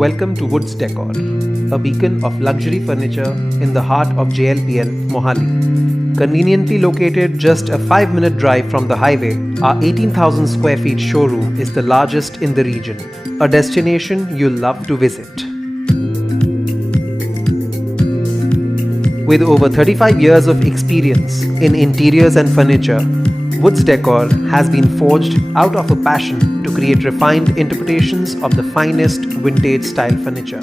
Welcome to Woods Decor, a beacon of luxury furniture in the heart of JLPL, Mohali. Conveniently located just a 5-minute drive from the highway, our 18,000 square feet showroom is the largest in the region, a destination you'll love to visit. With over 35 years of experience in interiors and furniture, Woods Decor has been forged out of a passion to create refined interpretations of the finest vintage style furniture.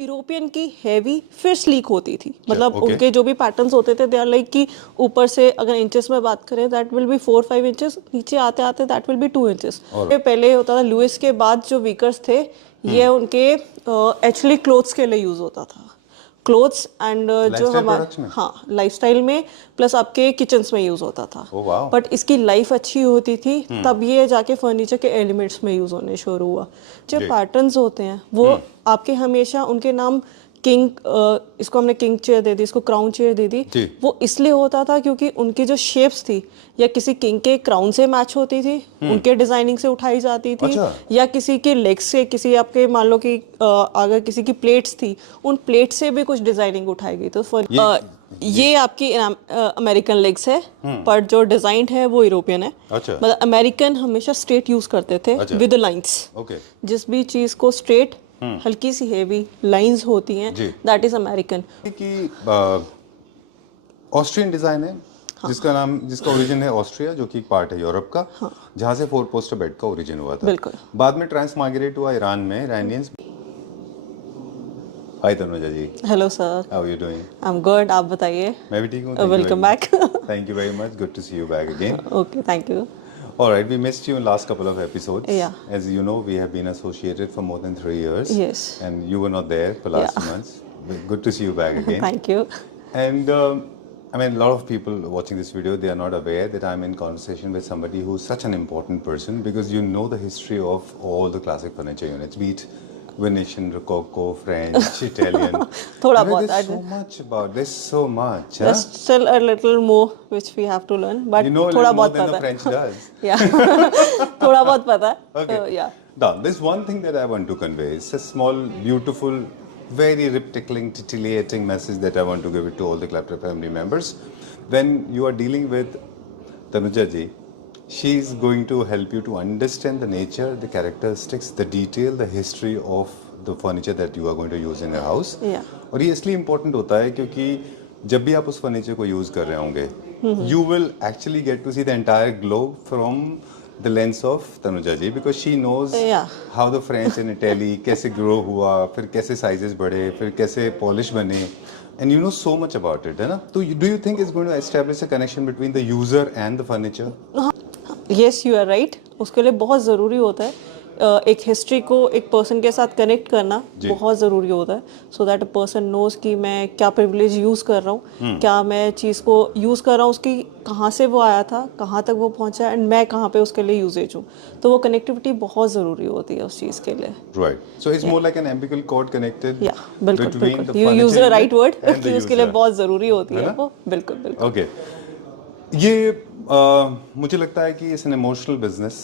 European की heavy फिर sleek होती थी, मतलब उनके जो भी patterns होते थे दे आर लाइक कि ऊपर से अगर इंचेस में बात करें दैट विल बी 4-5 इंचेस, नीचे आते आते दैट विल बी 2 इंचेस। पहले होता था लुइस के बाद जो वीकर्स थे ये उनके एक्चुअली क्लोथ्स के लिए यूज होता था, क्लोथ्स एंड जो हमारे हाँ लाइफस्टाइल में प्लस आपके किचन्स में यूज होता था। बट इसकी लाइफ अच्छी होती थी तब ये जाके फर्नीचर के एलिमेंट्स में यूज होने शुरू हुआ। जो पैटर्न्स होते हैं वो आपके हमेशा उनके नाम किंग, इसको हमने किंग चेयर दे दी, इसको क्राउन चेयर दे दी, वो इसलिए होता था क्योंकि उनकी जो शेप्स थी या किसी किंग के क्राउन से मैच होती थी, उनके डिजाइनिंग से उठाई जाती थी। या किसी के लेग्स से, किसी आपके मान लो कि अगर किसी की प्लेट्स थी उन प्लेट से भी कुछ डिजाइनिंग उठाई गई। तो ये आपकी अमेरिकन लेग्स है पर जो डिजाइन है वो यूरोपियन है। मतलब अमेरिकन हमेशा स्ट्रेट यूज करते थे विद लाइंस। जिस भी चीज को स्ट्रेट हल्की सी हेवी लाइंस होती हैं that is American. Austrian design है जिसका ओरिजिन है ऑस्ट्रिया, जो कि एक पार्ट है यूरोप का, जहाँ से 4 पोस्टर बेड का ओरिजिन हुआ था। बिल्कुल। बाद में ट्रांसमाइग्रेट हुआ ईरान में, Iranians. Hi Tanuja ji. Hello sir. How are you doing? I am good, आप बताइए। मैं भी ठीक हूँ। Welcome back. Thank you very much, good to see you back again. Okay, thank you. All right, we missed you in last couple of episodes. Yeah. As you know, we have been associated for more than 3 years. Yes. And you were not there for last months. Good to see you back again. Thank you. And I mean, a lot of people watching this video, they are not aware that I'm in conversation with somebody who's such an important person, because you know the history of all the classic furniture units, be it Venetian, Rococo, French, Italian. Thoda bahut. There's so much about. There's so much. There's still a little more which we have to learn, but you know a little more than the French does. Yeah. Thoda bahut pata hai. Okay. Yeah. Now, there's one thing that I want to convey. It's a small, beautiful, very rip-tickling, titillating message that I want to give it to all the Clapter family members. When you are dealing with Tanuja ji, she's going to help you to understand the nature, the characteristics, the detail, the history of the furniture that you are going to use in your house. Yeah. और ये इसलिए important होता है क्योंकि जब भी आप उस फर्नीचर को यूज कर रहे होंगे, you will actually get to see the entire globe from the lens of Tanuja ji, because she knows how the French and Italy कैसे grow हुआ, फिर कैसे sizes बढ़े, फिर कैसे polish बने, and you know so much about it, है ना? तो do you think it's going to establish a connection between the user and the furniture? Yes, you are right. उसके लिए बहुत ज़रूरी होता है एक हिस्ट्री को एक पर्सन के साथ कनेक्ट करना बहुत ज़रूरी होता है, so that a person knows कि मैं क्या प्रिविलेज यूज़ कर रहा हूँ, क्या मैं चीज़ को यूज़ कर रहा हूँ, उसकी कहाँ से वो आया था, कहाँ तक वो पहुँचा एंड मैं कहाँ पे उसके लिए यूजेज हूँ। तो वो कनेक्टिविटी बहुत ज़रूरी होती है उस चीज़ के लिए। Right, so it's more like an umbilical cord connected. या बिल्कुल बिल्कुल, you use the right word कि उसके लिए बहुत ज़रूरी होती है वो। बिल्कुल बिल्कुल। ओके, ये मुझे लगता है कि इट्स एन इमोशनल बिजनेस।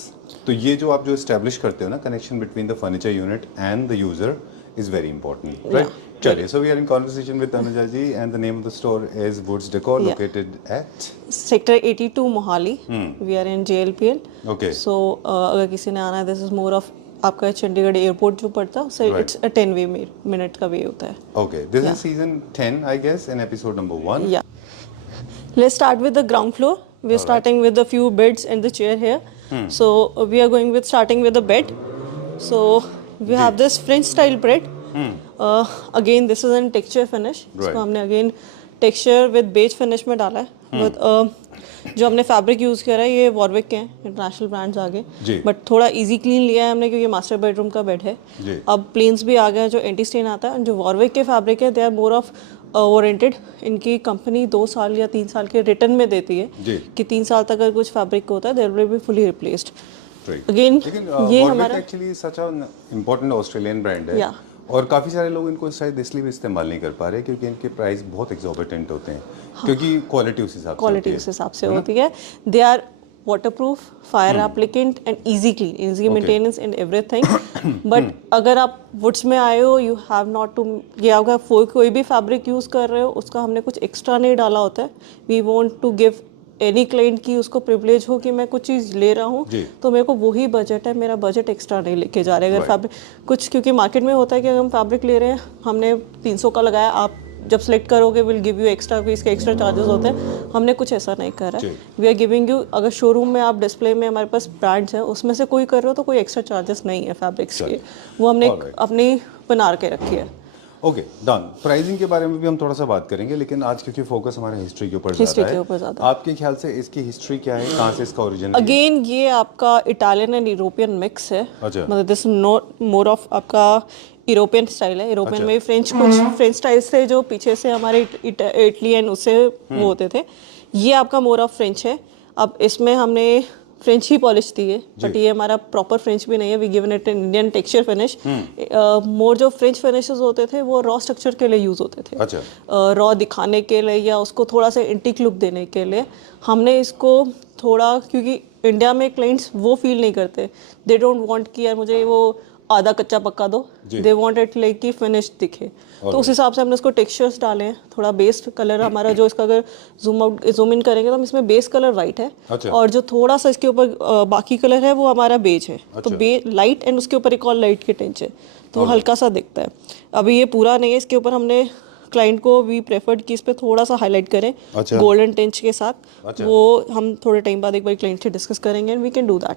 तो ये जो आप जो एस्टेब्लिश करते हो ना, connection between the furniture unit and the user is very important, right? चलिए, so we are in conversation with Tanuja ji and the name of the store is Woods Decor, located at sector 82 Mohali. We are in JLPL. Okay, so अगर किसी ने आना है, this is more of आपका Chandigarh airport जो पड़ता है, सो इट्स अ 10 मिनट का वे होता है। Okay, this is season 10 I guess, in episode number 1. या let's start with the ground floor. We're starting with a few beds and the chair here. So we are going with starting with the bed. So we have this French style bed. Again this is in texture finish. इसको हमने again texture with beige finish में डाला है। But जो हमने fabric use किया है ये वॉरविक के हैं, इंटरनेशनल ब्रांड्स आगे, बट थोड़ा इजी क्लीन लिया है हमने क्योंकि मास्टर बेडरूम का बेड है। अब प्लेन्स भी आ गए हैं जो एंटी स्टेन आता है। जो वॉरविक के फैब्रिक है they are more of oriented. इनकी कंपनी 2 साल या 3 साल के रिटर्न में देती है कि 3 साल तक अगर कुछ फैब्रिक होता है there will be fully replaced again. ये हमारा actually such a important Australian brand है और काफ़ी सारे लोग इनको शायद इसलिए भी इस्तेमाल नहीं कर पा रहे क्योंकि इनके प्राइस बहुत एग्जॉर्बिटेंट होते हैं, क्योंकि क्वालिटी उस हिसाब से क्वालिटी उस हिसाब से होती है। They are waterproof, fire applicant and easy clean, easy maintenance and everything. But अगर आप woods में आए हो, you have not to, ये अगर कोई भी fabric use कर रहे हो, उसका हमने कुछ extra नहीं डाला होता है. We want to give any client की उसको प्रिविलेज हो कि मैं कुछ चीज़ ले रहा हूँ तो मेरे को वही बजट है, मेरा बजट एक्स्ट्रा नहीं लेके जा रहे. अगर फैब्रिक कुछ, क्योंकि मार्केट में होता है कि अगर हम फैब्रिक ले रहे हैं, हमने 300 का लगाया, आप जब सेलेक्ट करोगे विल गिव यू एक्स्ट्रा, इसके एक्स्ट्रा चार्जेस होते हैं. हमने कुछ ऐसा नहीं करा है. वी आर गिविंग यू, अगर शोरूम में आप डिस्प्ले में हमारे पास ब्रांड्स हैं उसमें से कोई कर रहे हो तो कोई एक्स्ट्रा चार्जेस नहीं है फैब्रिक्स के, वो हमने अपनी बना के रखी है. Okay done. प्राइसिंग के बारे में भी हम थोड़ा सा बात करेंगे, लेकिन आज क्योंकि फोकस हमारे हिस्ट्री के ऊपर ज़्यादा है, आपके ख्याल से इसकी हिस्ट्री क्या है, कहाँ से इसका ओरिजिन? अगेन ये आपका इटालियन एंड यूरोपियन मिक्स है. मतलब दिस नॉट मोर ऑफ आपका यूरोपियन स्टाइल है. यूरोपियन में फ्रेंच, कुछ फ्रेंच स्टाइल्स थे जो पीछे से हमारे इटली एंड उससे वो होते थे. ये आपका मोर ऑफ फ्रेंच है. अब इसमें हमने फ्रेंच ही पॉलिश दी है, बट ये हमारा प्रॉपर फ्रेंच भी नहीं है. We given it Indian texture finish. More जो फ्रेंच फिनिशेस होते थे वो रॉ स्ट्रक्चर के लिए यूज होते थे, रॉ दिखाने के लिए या उसको थोड़ा सा एंटीक लुक देने के लिए. हमने इसको थोड़ा, क्योंकि इंडिया में क्लाइंट्स वो फील नहीं करते, दे डोंट वांट कि यार मुझे वो आधा कच्चा पक्का दो, दे वांट इट लाइक कि फिनिश दिखे. तो उस हिसाब से हमने उसको टेक्सचर्स डाले हैं. थोड़ा बेस कलर हमारा जो इसका, अगर जूम इन करेंगे तो हम इसमें बेस कलर वाइट है. और जो थोड़ा सा इसके ऊपर बाकी कलर है वो हमारा बेज है. तो लाइट एंड उसके ऊपर एक और लाइट के टिंच है, तो हल्का सा दिखता है. अभी ये पूरा नहीं है, इसके ऊपर हमने क्लाइंट को वी प्रेफर्ड कि इस पे थोड़ा सा हाईलाइट करें गोल्डन टिंच के साथ. वो हम थोड़े टाइम बाद एक बार क्लाइंट से डिस्कस करेंगे and we can do that,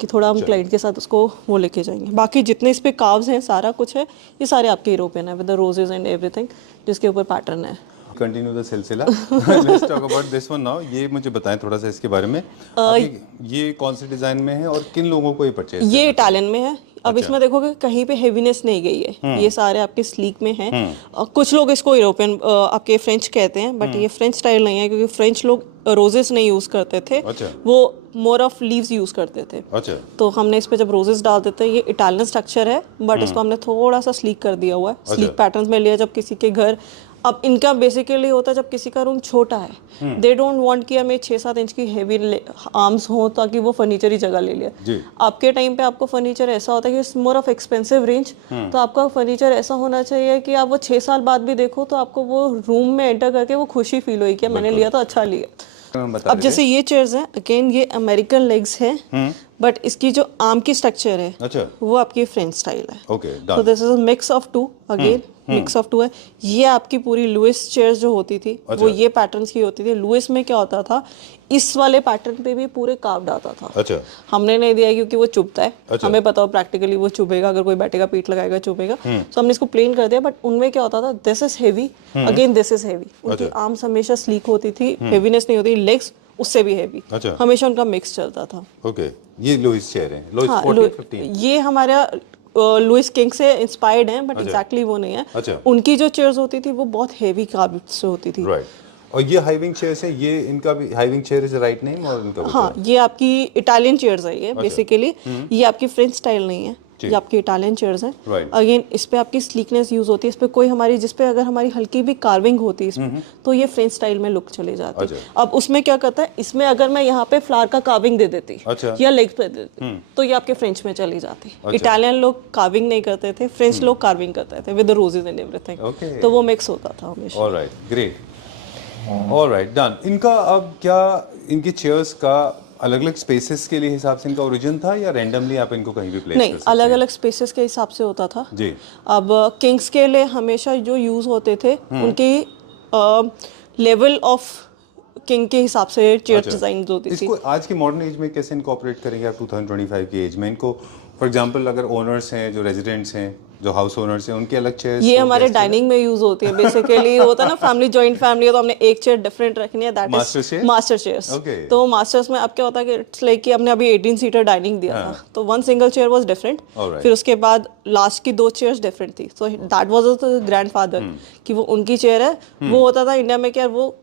कि थोड़ा हम क्लाइंट के साथ उसको वो लेके जाएंगे. बाकी जितने इस पे काव्स हैं, सारा कुछ है, ये सारे आपके यूरोपियन है with the roses and everything, जिसके ऊपर पैटर्न है. कंटिन्यू द सिलसिला. Let's talk about this one now. ये मुझे बताएं थोड़ा सा इसके बारे में. ये कौन से डिजाइन में है और किन लोगों को ये परचेज? ये इटालियन में है. अब इसमें देखोगे कहीं पे हेवीनेस नहीं गई है, ये सारे आपके स्लीक में हैं. कुछ लोग इसको यूरोपियन आपके फ्रेंच कहते हैं, बट ये फ्रेंच स्टाइल नहीं है, क्योंकि फ्रेंच लोग रोजेस नहीं यूज करते थे. वो मोर ऑफ लीव्स यूज करते थे. तो हमने इस पे जब रोजेस डाल देते हैं, ये इटालियन स्ट्रक्चर है, बट इसको हमने थोड़ा सा स्लीक कर दिया हुआ है. स्लीक पैटर्न्स में लिया जब किसी के घर, अब इनका बेसिकली होता है जब किसी का रूम छोटा है, दे डोंट वांट कि हमें 6-7 इंच की हेवी आर्म्स हो ताकि वो फर्नीचर ही जगह ले लिया. आपके टाइम पे आपको फर्नीचर ऐसा होता है कि मोर ऑफ एक्सपेंसिव रेंज, तो आपका फर्नीचर ऐसा होना चाहिए कि आप वो 6 साल बाद भी देखो तो आपको वो रूम में एंटर करके वो खुशी फील हुई कि मैंने लिया तो अच्छा लिया. अब जैसे ये चेयर्स हैं, अगेन ये अमेरिकन लेग्स हैं, बट इसकी जो आर्म की स्ट्रक्चर है वो आपकी फ्रेंच स्टाइल है. तो this is a mix of two, again mix of two है. ये आपकी पूरी लुइस चेयर्स जो होती थी वो ये पैटर्न्स की होती थी. लुइस में क्या होता था, इस वाले पैटर्न पे भी पूरे कार्व्ड आता था. हमने नहीं दिया क्योंकि वो चुभता है. हमें पता हो प्रैक्टिकली वो चुभेगा, अगर कोई बैठेगा पीठ लगाएगा चुभेगा, तो हमने इसको प्लेन कर दिया. बट उनमें क्या होता था, this is heavy, again this is heavy. उनकी आर्म्स हमेशा स्लीक होती थी, हेवीनेस नहीं होती. लेग्स उससे भी हेवी, हमेशा उनका मिक्स चलता था. ये लुइस चेयर है, लुइस 40-15. ये हमारा लुइस किंग से इंस्पायर्ड हैं, बट एग्जैक्टली वो नहीं है. उनकी जो चेयर्स होती थी वो बहुत हेवी कार्ब से होती थी. और ये हाइविंग चेयर्स है, ये इनका भी hiving chair is write name? और इनका हाँ, ये आपकी इटालियन चेयर्स है. ये बेसिकली ये आपकी फ्रेंच स्टाइल नहीं है, ये आपकी इटालियन चेयर्स हैं. अगेन इस पे आपकी स्लीकनेस यूज होती है. इस पे कोई हमारी, जिस पे अगर हमारी हल्की भी कार्विंग होती है इसमें, तो ये फ्रेंच स्टाइल में लुक चली जाती है. अब उसमें क्या करता है, इसमें अगर मैं यहाँ पे फ्लावर का कार्विंग दे देती या लेग पे दे देती, तो ये आपके फ्रेंच में चली जाती. इटालियन लोग कार्विंग नहीं करते थे, फ्रेंच लोग कार्विंग करते थे विद रोजेस एंड एवरीथिंग. तो वो मिक्स होता था हमेशा. Alright, great, alright, done. इनका अब क्या, इनकी चेयर्स का अलग अलग स्पेसेस के लिए हिसाब से इनका ओरिजिन था, या रैंडमली आप इनको कहीं भी प्लेस कर सकते हैं? अलग अलग स्पेसेस के हिसाब से होता था जी. अब किंग्स के लिए हमेशा जो यूज होते थे उनकी लेवल ऑफ किंग के हिसाब से चेयर डिजाइन होती थी. इसको आज की मॉडर्न एज में कैसे इनकॉर्पोरेट करेंगे आप 2025 की एज में इनको? फॉर एग्जांपल अगर ओनर्स हैं, जो रेजिडेंट्स हैं, जो हाउस ओनर्स हैं, उनके अलग चेयर्स ये हमारे डाइनिंग में यूज होती है. बेसिकली होता है ना फैमिली, जॉइंट फैमिली है, तो हमने एक चेयर डिफरेंट रखनी है, दैट इज मास्टर चेयर्स. तो मास्टर्स में अब क्या होता है कि इट्स लाइक कि हमने अभी 18 सीटर डाइनिंग दिया था, तो one single chair was different. फिर उसके बाद लास्ट की 2 चेयर्स डिफरेंट थी. So that was the grandfather कि वो उनकी चेयर है. वो होता था इंडिया में कि यार वो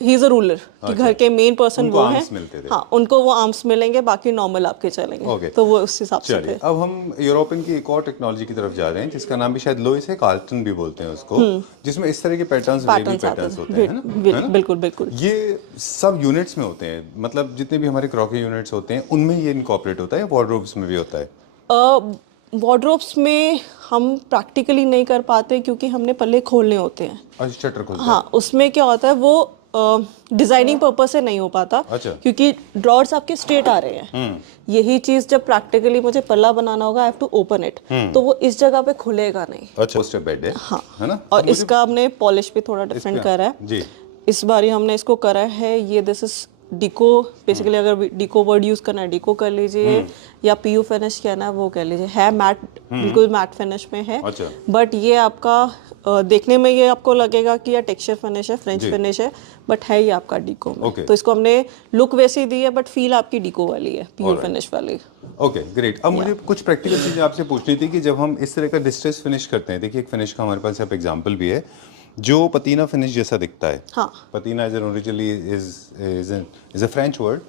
ही इज अ रूलर कि घर के मेन पर्सन उनको वो हैं। arms मिलते थे। हाँ, उनको वो आर्म्स मिलेंगे, बाकी नॉर्मल आपके चलेंगे। Okay. तो वो उस हिसाब से चलिए थे। अब हम यूरोपियन की एक और टेक्नोलॉजी की तरफ जा रहे हैं जिसका नाम भी शायद लोइस है, कार्ल्टन भी बोलते हैं उसको, जिसमें इस तरह के पैटर्न्स पैटर्न्स आते पैटर्न्स होते हैं, हैं है ना? बिल्कुल बिल्कुल। ये सब यूनिट्स में होते हैं, मतलब जितने भी हमारे क्रॉकरी यूनिट्स होते हैं उनमें ये इनकॉर्पोरेट होता है, वार्डरोब्स में भी होता है? वार्डरोब्स में हम प्रैक्टिकली नहीं कर पाते क्योंकि हमने पल्ले खोलने होते हैं। अच्छा, शटर खोलते हाँ, उसमें क्या होता है वो डिजाइनिंग पर्पस से नहीं हो पाता। अच्छा। क्योंकि ड्रॉर्स आपके स्ट्रेट आ रहे हैं। यही चीज जब प्रैक्टिकली मुझे पल्ला बनाना होगा, I have to open it, तो वो इस जगह पे खुलेगा नहीं। अच्छा, पोस्टर बेड है। हाँ, है ना? और इसका हमने पॉलिश भी थोड़ा डिफरेंट करा है जी। इस बारी हमने इसको करा है। ये दिस इज डिको, बेसिकली अगर डिको वर्ड यूज करना है डिको कर लीजिए, या पीयू फिनिश कहना है वो कह लीजिए। है मैट, बिल्कुल मैट फिनिश में है। अच्छा। बट ये आपका देखने में ये आपको लगेगा कि ये टेक्सचर फिनिश है, फ्रेंच फिनिश है, बट है ये आपका डिको में। Okay. तो इसको हमने लुक वैसी दी है, बट फील आपकी डिको वाली है, पीयू फिनिश वाली। Okay, great. अब मुझे कुछ प्रैक्टिकल चीजें आपसे पूछनी थी कि जब हम इस तरह का डिस्ट्रेस फिनिश करते हैं, देखिए एक फिनिश का हमारे पास यहाँ पे एग्जांपल भी है जो पतीना फिनिश जैसा दिखता है। हाँ। Patina as originally is a French word,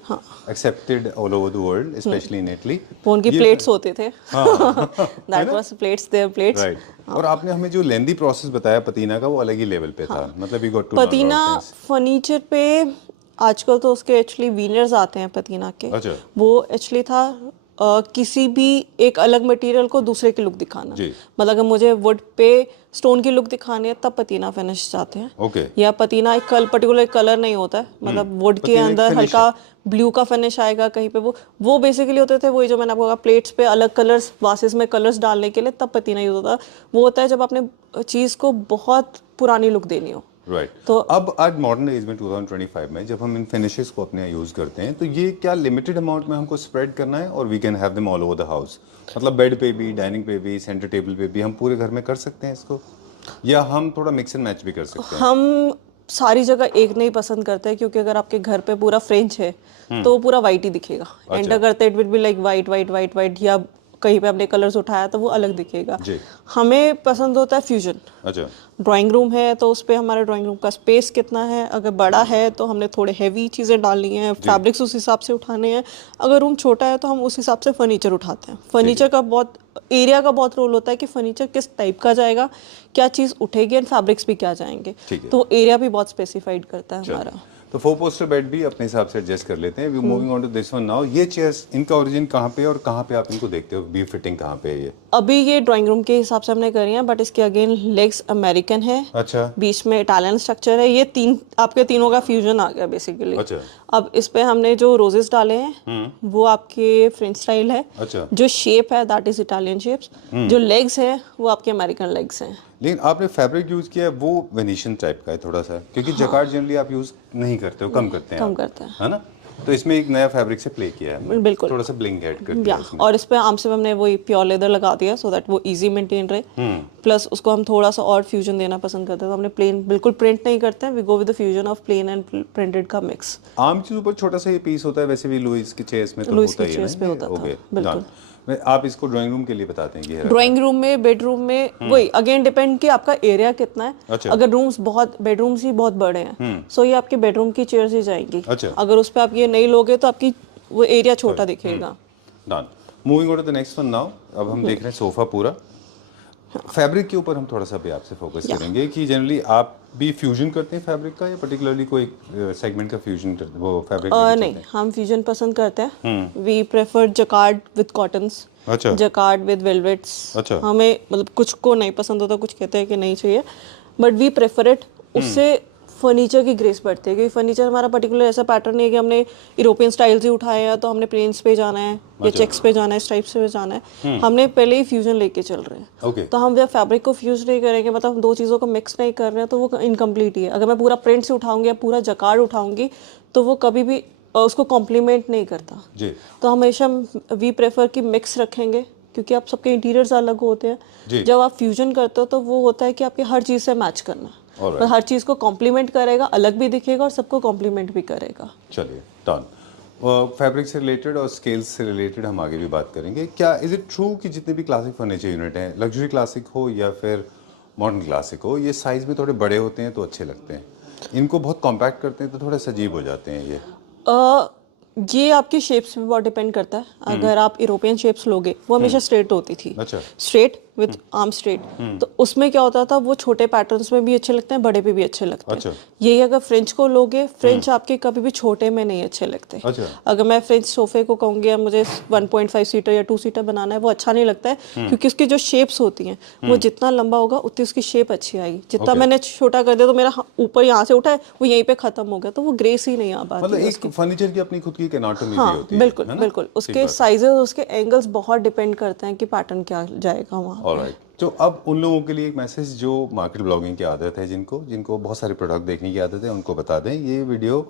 accepted all over the world, specially in Italy. वो उनकी प्लेट्स होते थे। That was plates, there plates. Right. और आपने हमें जो लेंदी प्रोसेस बताया पतीना का, वो अलग ही लेवल पे था, मतलब you got to patina furniture पे आजकल तो उसके एक्चुअली वीनर्स आते हैं पतीना के। अच्छा। वो एक्चुअली था किसी भी एक अलग मटेरियल को दूसरे की लुक दिखाना। जी। मतलब अगर मुझे वुड पे स्टोन की लुक दिखानी है तब पतीना फिनिश चाहते हैं। ओके। या पतीना एक पर्टिकुलर कलर नहीं होता है, मतलब वुड के पतीना एक अंदर finish हल्का ब्लू का फिनिश आएगा कहीं पे। वो बेसिकली होते थे वही जो मैंने आपको कहा, प्लेट्स पे अलग कलर्स, वासेस में कलर्स डालने के लिए तब पतीना यूज होता है। वो होता है जब आपने चीज को बहुत पुरानी लुक देनी हो। राइट। तो अब आज मॉडर्न एज में 2025 में जब हम इन फिनिशेस को अपने यूज करते हैं, तो ये क्या लिमिटेड अमाउंट में हमको स्प्रेड करना है और we can have them all over the house? मतलब बेड पे भी, डाइनिंग पे भी, सेंटर टेबल पे भी हम पूरे घर में कर सकते हैं इसको, या हम थोड़ा मिक्स एंड मैच भी कर सकते हैं? हम सारी जगह एक नहीं पसंद करते हैं, क्योंकि अगर आपके घर पे पूरा फ्रेंच है तो वो पूरा वाइट ही दिखेगा। एंटर करते it will be like white white white white, या कहीं पे हमने कलर्स उठाया तो वो अलग दिखेगा। जी। हमें पसंद होता है फ्यूजन। अच्छा। ड्राइंग रूम है तो उस पे हमारे ड्राइंग रूम का स्पेस कितना है, अगर बड़ा है तो हमने थोड़े हैवी चीज़ें डालनी है, फैब्रिक्स उस हिसाब से उठाने हैं। अगर रूम छोटा है तो हम उस हिसाब से फर्नीचर उठाते हैं। फर्नीचर का बहुत, एरिया का बहुत रोल होता है कि फर्नीचर किस टाइप का जाएगा, क्या चीज़ उठेगी, एंड फैब्रिक्स भी क्या जाएंगे। तो एरिया भी बहुत स्पेसिफाइड करता है हमारा। तो 4 पोस्टर बेड भी अपने हिसाब से एडजस्ट कर लेते हैं। We moving on to this one now. ये चेयर्स, इनका ओरिजिन कहाँ पे और कहाँ पे आप इनको देखते हो, बी फिटिंग कहाँ पे है ये? अभी ये ड्राइंग रूम के हिसाब से हमने करी है, बट इसके अगेन लेग्स अमेरिकन है। अच्छा। बीच में इटालियन स्ट्रक्चर है। ये आपके तीनों का फ्यूजन आ गया बेसिकली। अच्छा। अब इस पे हमने जो रोजेस डाले हैं वो आपके फ्रेंच स्टाइल है। अच्छा। जो शेप है दैट इज इटालियन शेप्स। जो लेग्स हैं वो आपके अमेरिकन लेग्स हैं। लेकिन आपने फैब्रिक यूज किया है वो वेनिशियन टाइप का है थोड़ा सा, क्योंकि जकार्ड जनरली आप यूज नहीं करते हो, कम करते हैं कम आप, करते हैं। है ना? तो इसमें एक नया फैब्रिक से प्ले किया है, बिल्कुल। थोड़ा सा ब्लिंग ऐड कर दिया या इसमें। और इस पे आर्म से हमने वही प्योर लेदर लगा दिया सो दैट वो इजी मेंटेन रहे। प्लस उसको हम थोड़ा सा और फ्यूजन देना पसंद करते हैं, तो हमने प्लेन बिल्कुल प्रिंट नहीं करते हैं, we go with the fusion of plain and printed का मिक्स। आम चीज ऊपर छोटा सा ये पीस होता है, वैसे भी लुइस के चेयर्स में तो लुइस होता के ही चेयर्स पे है। होता था, ओके, बिल्कुल। आप इसको ड्राइंग रूम के लिए बताते हैं कि ये ड्राइंग रूम में, बेडरूम में वही अगेन डिपेंड कि आपका एरिया कितना है। अच्छा। अगर रूम्स बहुत, बेडरूम्स ही बहुत बड़े हैं सो ये आपके बेडरूम की चेयर्स ही जाएंगी। अच्छा। अगर उस पे आप ये नहीं लोगे तो आपकी वो एरिया छोटा दिखेगा। Done. Moving on to the next one now. अब हम देख रहे हैं सोफा पूरा। फैब्रिक के ऊपर हम थोड़ा सा भी आपसे फोकस करेंगे कि जनरली आप भी फ्यूजन करते हैं फैब्रिक का, या पर्टिकुलरली कोई सेगमेंट का फ्यूजन करते हैं वो फैब्रिक? नहीं, हम फ्यूजन पसंद करते हैं। We prefer jacquard with cottons. अच्छा। Jacquard with velvets. अच्छा। हमें मतलब कुछ को नहीं पसंद होता, कुछ कहते हैं कि नहीं चाहिए, बट वी प्रेफर इट। उससे फर्नीचर की ग्रेस बढ़ती है, क्योंकि फर्नीचर हमारा पर्टिकुलर ऐसा पैटर्न नहीं है कि हमने यूरोपियन स्टाइल से उठाया है तो हमने प्लेन्स पे जाना है या चेक्स पे जाना है, स्ट्राइप्स पे जाना है। हमने पहले ही फ्यूजन लेके चल रहे हैं। Okay. तो हम जब फैब्रिक को फ्यूज नहीं करेंगे, मतलब हम दो चीज़ों को मिक्स नहीं कर रहे हैं, तो वो इनकम्प्लीट ही है। अगर मैं पूरा प्रिंट से उठाऊंगी या पूरा जकार्ड उठाऊंगी तो वो कभी भी उसको कॉम्प्लीमेंट नहीं करता जी। तो हमेशा वी प्रेफर कि मिक्स रखेंगे, क्योंकि आप सबके इंटीरियर्स अलग होते हैं। जब आप फ्यूजन करते हो तो वो होता है कि आपके हर चीज़ से मैच करना, तो हर चीज़ को कॉम्प्लीमेंट करेगा, अलग भी दिखेगा और सबको कॉम्प्लीमेंट भी करेगा। चलिए, डन। फैब्रिक से रिलेटेड और स्केल्स से रिलेटेड हम आगे भी बात करेंगे। क्या इज इट ट्रू कि जितने भी क्लासिक फर्नीचर यूनिट हैं, लग्जरी क्लासिक हो या फिर मॉडर्न क्लासिक हो, ये साइज में थोड़े बड़े होते हैं तो अच्छे लगते हैं? इनको बहुत कॉम्पैक्ट करते हैं तो थोड़ा सा अजीब हो जाते हैं ये। ये आपकी शेप्स पे बहुत डिपेंड करता है। अगर आप यूरोपियन शेप्स लोगे, वो हमेशा स्ट्रेट होती थी। अच्छा। Straight with arm straight. तो उसमें क्या होता था, वो छोटे पैटर्न्स में भी अच्छे लगते हैं, बड़े पे भी अच्छे लगते हैं। अच्छा। यही अगर फ्रेंच को लोगे, फ्रेंच आपके कभी भी छोटे में नहीं अच्छे लगते। अच्छा। अगर मैं फ्रेंच सोफे को कहूँगी मुझे 1.5 सीटर या 2 सीटर बनाना है, वो अच्छा नहीं लगता है, क्योंकि उसकी जो शेप्स होती हैं, वो जितना लंबा होगा उतनी उसकी शेप अच्छी आएगी। जितना मैंने छोटा कर दिया तो मेरा ऊपर यहाँ से उठा है, वो यहीं पे खत्म हो गया, तो वो ग्रेस ही नहीं आ पाती। मतलब एक फर्नीचर की अपनी खुद की एनाटॉमी हाँ, भी होती है। बिल्कुल बिल्कुल। उसके साइजेस, उसके एंगल्स बहुत डिपेंड करते हैं कि पैटर्न क्या जाएगा वहाँ। ऑलराइट। तो अब उन लोगों के लिए एक मैसेज जो मार्केट ब्लॉगिंग की आदत है, जिनको बहुत सारे प्रोडक्ट देखने की आदत है, उनको बता दें ये वीडियो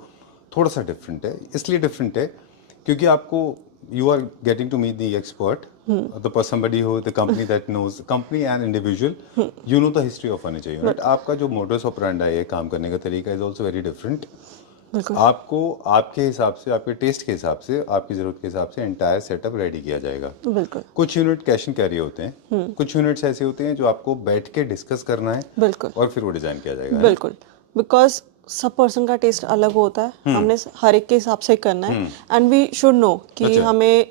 थोड़ा सा डिफरेंट है। इसलिए डिफरेंट है क्योंकि आपको you are getting to meet the expert, the somebody who the company that knows company and individual, you know the history of furniture unit. आपका जो modus operandi है, काम करने का तरीका is also very different. आपको आपके हिसाब से, आपके टेस्ट के हिसाब से, आपकी जरूरत के हिसाब से एंटायर सेटअप रेडी किया जाएगा। बिल्कुल। कुछ यूनिट कैश एंड कैरी होते हैं, कुछ यूनिट्स ऐसे होते हैं जो आपको बैठ के डिस्कस करना है, बिल्कुल, और फिर वो डिजाइन किया जाएगा। बिल्कुल, बिकॉज सब पर्सन का टेस्ट अलग होता है। हमने हर एक के हिसाब से करना है, एंड वी शुड नो कि हमें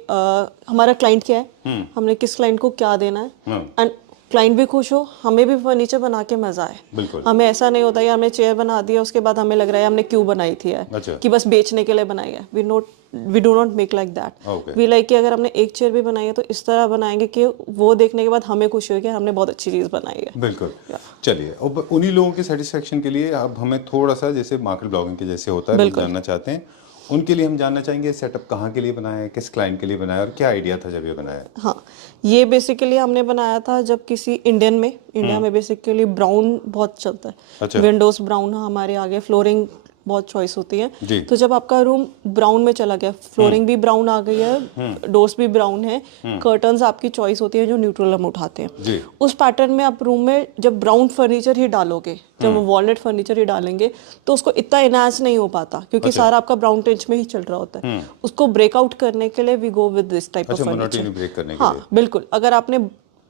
हमारा क्लाइंट क्या है, हमने किस क्लाइंट को क्या देना है, एंड क्लाइंट भी खुश हो, हमें भी फर्नीचर बना के मजा आए। बिल्कुल। हमें ऐसा नहीं होता यार हमने चेयर बना दिया, उसके बाद हमें लग रहा है हमने क्यों बनाई थी यार, अच्छा। कि बस बेचने के लिए बनाई है। We do not make like that. We like कि अगर हमने एक चेयर भी बनाई है तो इस तरह बनाएंगे कि वो देखने के बाद हमें खुशी हो कि हमने बहुत अच्छी चीज बनाई है। बिल्कुल। चलिए, अब उन्हीं लोगों के सेटिस्फेक्शन के लिए अब हमें थोड़ा सा, जैसे मार्केट ब्लॉगिंग के जैसे होता है, लोग जानना चाहते हैं, उनके लिए हम जानना चाहेंगे सेटअप कहाँ के लिए बनाया है, किस क्लाइंट के लिए बनाया और क्या आइडिया था जब ये बनाया? हाँ, ये बेसिकली हमने बनाया था जब किसी इंडिया में बेसिकली ब्राउन बहुत चलता है। अच्छा। विंडोज ब्राउन, हमारे आगे फ्लोरिंग बहुत चॉइस होती है। तो जब आपका रूम ब्राउन में चला गया, फ्लोरिंग भी ब्राउन आ गई है, डोर्स भी ब्राउन है, कर्टन्स आपकी चॉइस होती है जो न्यूट्रल हम उठाते हैं, उस पैटर्न में आप रूम में जब ब्राउन फर्नीचर ही डालोगे, जब वॉलनट फर्नीचर ही डालेंगे, तो उसको इतना एनहांस नहीं हो पाता, क्योंकि सारा आपका ब्राउन टेंच में ही चल रहा होता है। उसको ब्रेकआउट करने के लिए we go with this type of furniture. हाँ, बिल्कुल। अगर आपने